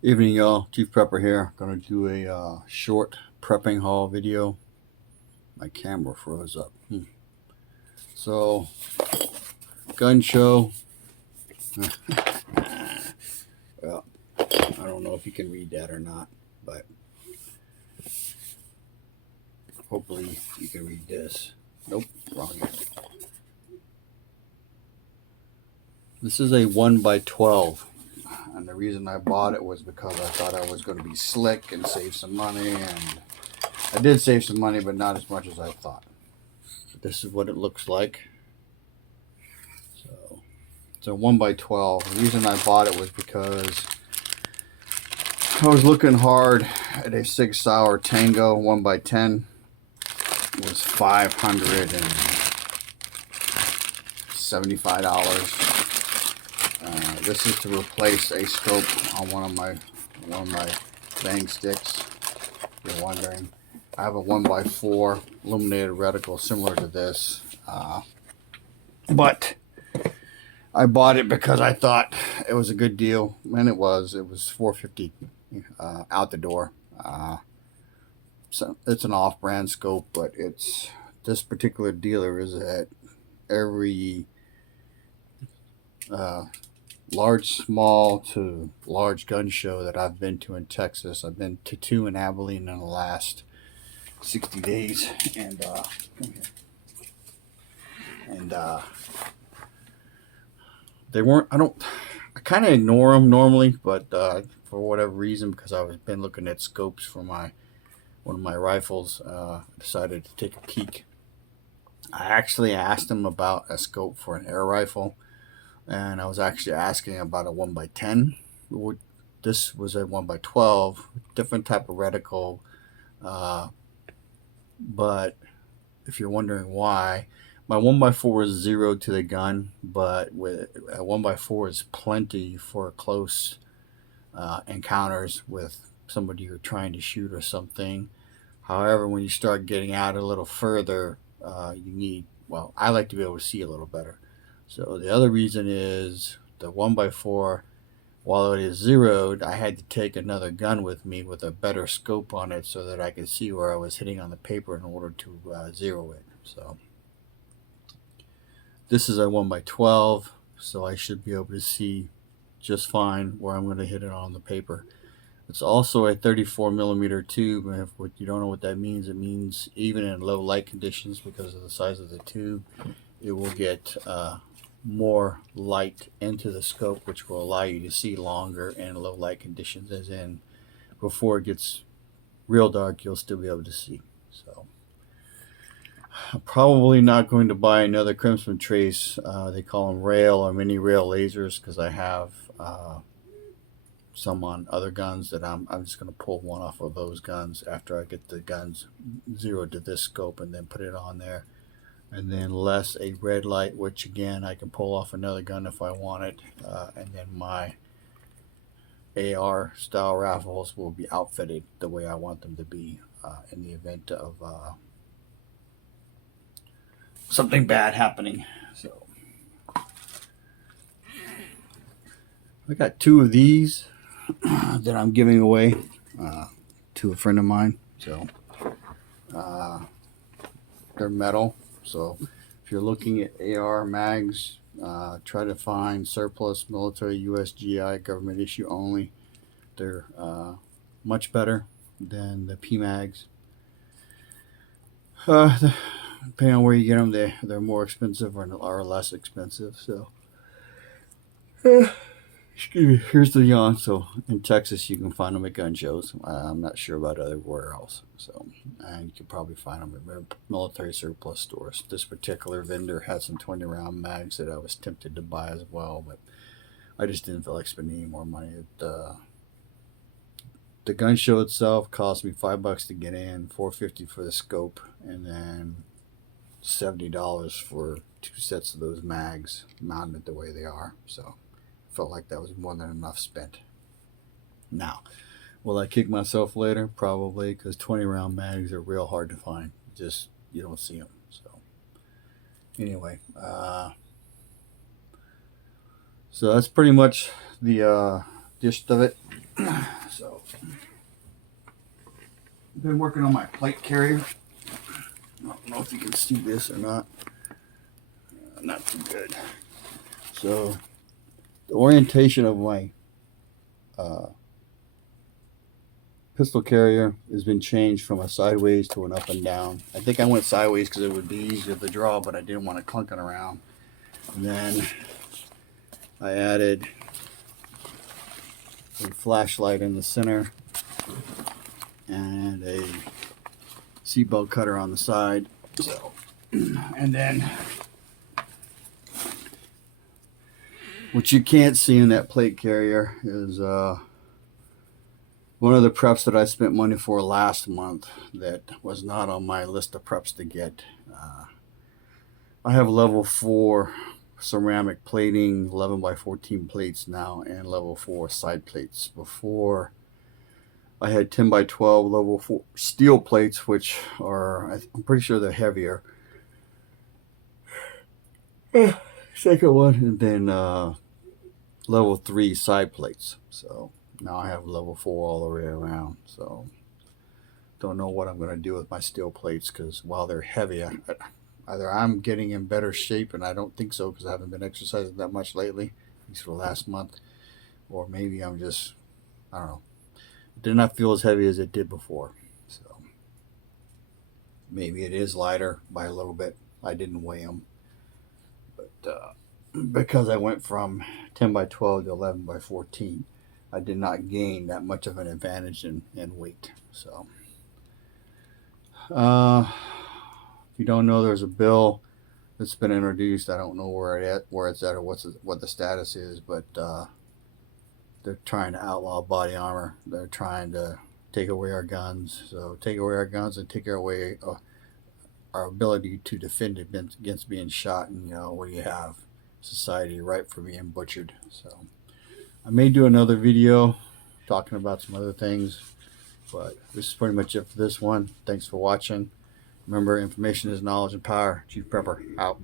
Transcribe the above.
Evening, y'all. Chief Prepper here. Gonna do a short prepping haul video. My camera froze up. So, gun show. Well, I don't know if you can read that or not, but hopefully you can read this. Nope, wrong. This is a 1 by 12, and the reason I bought it was because I thought I was going to be slick and save some money, and I did save some money, but not as much as I thought. This is what it looks like. So it's a 1 by 12. The reason I bought it was because I was looking hard at a Sig Sauer Tango 1 by 10. It was $575. This is to replace a scope on one of my bang sticks. If you're wondering, I have a 1 by 4 illuminated reticle similar to this, but I bought it because I thought it was a good deal, and it was. It was $450 out the door. So it's an off-brand scope, but this particular dealer is at every large, small to large gun show that I've been to in Texas. I've been to 2 in Abilene in the last 60 days, and they weren't. I kind of ignore them normally, but for whatever reason, because I've been looking at scopes for one of my rifles, I decided to take a peek. I actually asked him about a scope for an air rifle, and I was actually asking about a 1 by 10. This was a 1 by 12, different type of reticle, uh, but if you're wondering why, my 1 by 4 is zero to the gun, but with a 1 by 4 is plenty for close encounters with somebody you're trying to shoot or something. However, when you start getting out a little further, you need, well, I like to be able to see a little better. So the other reason is the 1 by 4, while it is zeroed, I had to take another gun with me with a better scope on it so that I could see where I was hitting on the paper in order to zero it. So this is a 1 by 12, so I should be able to see just fine where I'm going to hit it on the paper. It's also a 34 millimeter tube, and if you don't know what that means, it means even in low light conditions, because of the size of the tube, it will get more light into the scope, which will allow you to see longer in low light conditions, as in before it gets real dark, you'll still be able to see. So I'm probably not going to buy another Crimson Trace. They call them rail or mini rail lasers, because I have some on other guns that I'm just going to pull one off of those guns after I get the guns zeroed to this scope and then put it on there. And then less a red light, which again I can pull off another gun if I want it. And then my AR style rifles will be outfitted the way I want them to be in the event of something bad happening. So I got 2 of these that I'm giving away to a friend of mine. So uh, they're metal. So if you're looking at AR mags, try to find surplus military USGI government issue only. They're much better than the PMags. Depending on where you get them, they're more expensive or less expensive. So excuse me, here's the yawn. So in Texas, you can find them at gun shows. I'm not sure about everywhere else. So, and you can probably find them at military surplus stores. This particular vendor had some 20 round mags that I was tempted to buy as well, but I just didn't feel like spending any more money. The gun show itself cost me $5 to get in, $450 for the scope, and then $70 for 2 sets of those mags mounted the way they are. So felt like that was more than enough spent. Now, will I kick myself later? Probably, because 20 round mags are real hard to find. Just, you don't see them. So, anyway, so that's pretty much the gist of it. So, I've been working on my plate carrier. I don't know if you can see this or not. Not too good. So, the orientation of my pistol carrier has been changed from a sideways to an up and down. I think I went sideways because it would be easier to draw, but I didn't want to clunk it around. And then I added a flashlight in the center and a seatbelt cutter on the side. So, and then what you can't see in that plate carrier is one of the preps that I spent money for last month that was not on my list of preps to get. I have level 4 ceramic plating, 11 by 14 plates now, and level 4 side plates. Before, I had 10 by 12 level 4 steel plates, which are, I'm pretty sure they're heavier. Second one, and then level 3 side plates. So now I have level 4 all the way around. So don't know what I'm going to do with my steel plates, because while they're heavy, either I'm getting in better shape, and I don't think so because I haven't been exercising that much lately, at least for the last month, or maybe I'm just, I don't know, it did not feel as heavy as it did before. So maybe it is lighter by a little bit. I didn't weigh them, but because I went from 10 by 12 to 11 by 14, I did not gain that much of an advantage in weight. So if you don't know, there's a bill that's been introduced. I don't know where it's at or what the status is, but they're trying to outlaw body armor. They're trying to take away our guns. So take away our guns and take away our ability to defend against being shot. And what do you have? Society ripe for being butchered. So I may do another video talking about some other things, but this is pretty much it for this one. Thanks for watching. Remember, information is knowledge and power. Chief Prepper, out.